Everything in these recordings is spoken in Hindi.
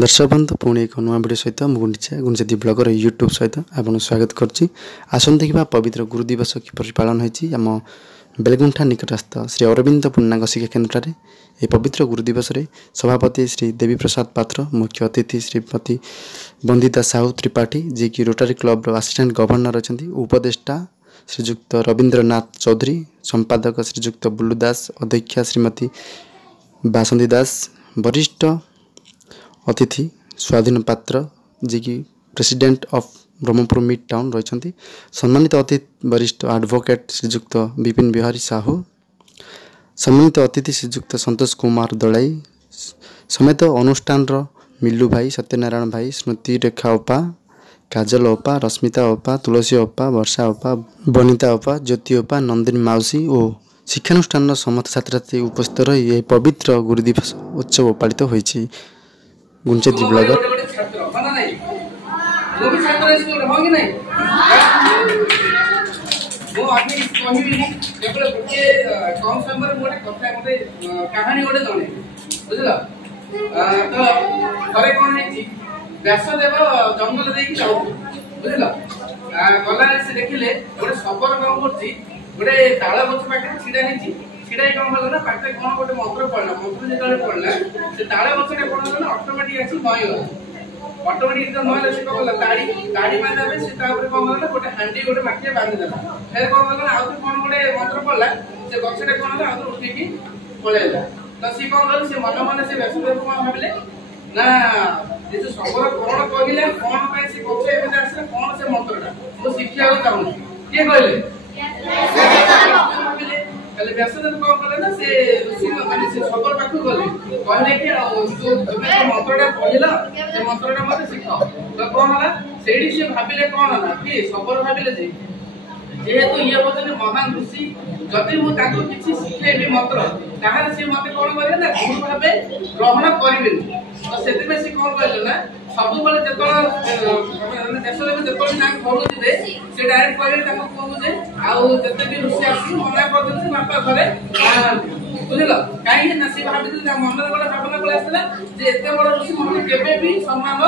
दर्शक बंधु पुणी एक नुआ भिडियो सहित गुंडीचा ब्लगर यूट्यूब सहित आपको स्वागत करुच्ची। आसन देखा पवित्र गुरु दिवस किपर पालन होम बेलगुंठा निकटस्थ श्री अरविंद पूर्णांग शिक्षा केन्द्र में यह पवित्र गुरु दिवस रे सभापति श्री देवी प्रसाद पात्र, मुख्य अतिथि श्रीमती बंदिता साहू त्रिपाठी जी की रोटारी क्लब असिस्टेंट गवर्नर अच्छा, उपदेष्टा श्रीजुक्त रवींद्रनाथ चौधरी, संपादक श्रीजुक्त बुल्लू दास, अध्यक्षा श्रीमती बासंती दास, वरिष्ठ अतिथि स्वाधीन पात्र जी की president of Brahmapur mid town रही, सम्मानित अतिथि वरिष्ठ एडवोकेट श्रीजुक्त विपिन बिहारी साहू, सम्मानित अतिथि श्रीजुक्त संतोष कुमार दलाई समेत अनुष्ठान मिलू भाई, सत्यनारायण भाई, स्मृति रेखा ओपा, काजल ओपा, रश्मिता ओपा, तुलसी ओपा, वर्षा ओपा, बनिता ओपा, ज्योति ओपा, नंदिनी माउसी और शिक्षानुष्ठान समस्त छात्र छात्री उपस्थित रही यह पवित्र गुरु दिवस उत्सव पालित होइछि। गुंचेद्री ब्लॉगर कहानी गोटे जन बुझल थे कौन व्यासदेव जंगल देखिए जाऊ बुझल गला से देखिले गोटे शबर कौन गोटे ताल गछ पाखे छिड़ा छिड़ा कौन कल ना पाखे कौन गोटे मंत्र पड़ना, मंत्र जो पड़ना से ताल गछटा कौन कल ऑटोमेटिक आसी नई गला, ऑटोमेटिक जो नई से कौन ताड़ी ताड़ी बांधा से तापर कौन कल गोटे हांडी गोटे माटिया बांधी देला, फिर कौन कल आउ कौन गोटे मंत्र पड़ला से गछटा कौन कल आउ उठिकी पळेला। तो सी कौन कल से मन मन से व्यासदेव कौन भाबिले ना ये जो शबर कौन कहले कौन पे से गछ एबे आसे कौन से मंत्रटा तो शिक्षा को चाहू के कहले कले व्यासदेव कौन कले ना से ऋषि माने से शबर पाखु गले कहले कि जो मंत्रटा पढिला से मंत्रटा मते शिखाओ। तो कौन होला सेडी से भाबिले कौन होला कि शबर भाबिले जे जेहेतु ये होते महान ऋषि जदि मु ताको किछि शिखेबी मंत्र ताहार से मते कौन करे ना गुरु भाबे ग्रहण करिबे। तो सेति में से कौन कहले ना सब बेले जतन देशदेव जतन ना घरु दिबे से डायरेक्ट कहले ताको कहू जे आउ जते भी ऋषि आसी मना कर दे से बापा घरे बुझलो काहे ना से भाबिल ता मन गोटे भावना को आसला जे एते बड़ ऋषि मते केबे भी सम्मान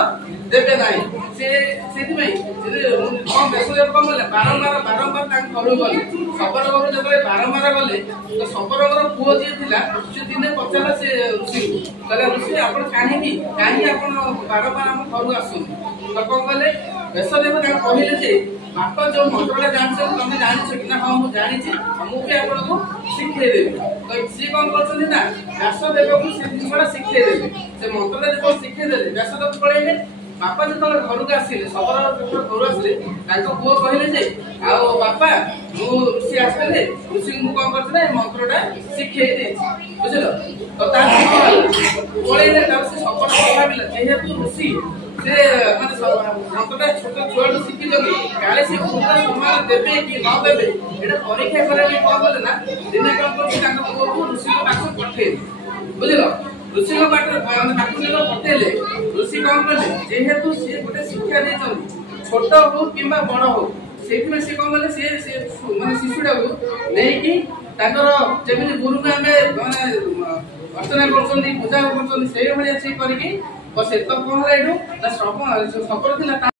देबे नाही से सेति में कौन देशदेव कौन कहले बारंबार ताको घरु गले सबर घर जब बारंबार गले तो सबर घर पुओ जी थिला से दिने पचाला से ऋषि कहले ऋषि आपण काहे आपण बारंबार हम घर आसु। तो कौन कहले व्यासदेव ता कहले जे बापा जो मंत्रटा जानछ तुम जानछ कि ना हां मु जानिछि हमहु भी आपनको शिखे देबी। तो सी कौन करछन ना व्यासदेव को से जिनटा शिखे देबे से मंत्रटा जो शिखे देले व्यासदेव पळेले बापा जो घर को आसिले सबर घर आसिले ताको पुओ कहले जे आओ बापा मु ऋषि आसले ऋषि मु कौन करछ ना मंत्रटा शिखे देछि बुझलो। तो ता पळेले ता से सबर भाबिला जेहेतु ऋषि से माने मंत्रटा छोट छुआ शिखि जगे काले से पूरा सम्मान देबे कि न देबे एटा परीक्षा करे भी कौन बोले ना दिने कौन करछि ताको पुओ ऋषि को पास पठे बुझलो। ऋषि को पाठ पाठ पठेले ऋषि कौन कले जेहेतु से गोटे शिक्षा देछन छोट हो किबा बड़ हो सेति में से कौन कले से माने शिशुडा को नै कि ताकर जेमि गुरु में हमें माने अर्चना करछन पूजा करछन से भलिया से करिके बस तो कौन है एठू सफल थिला।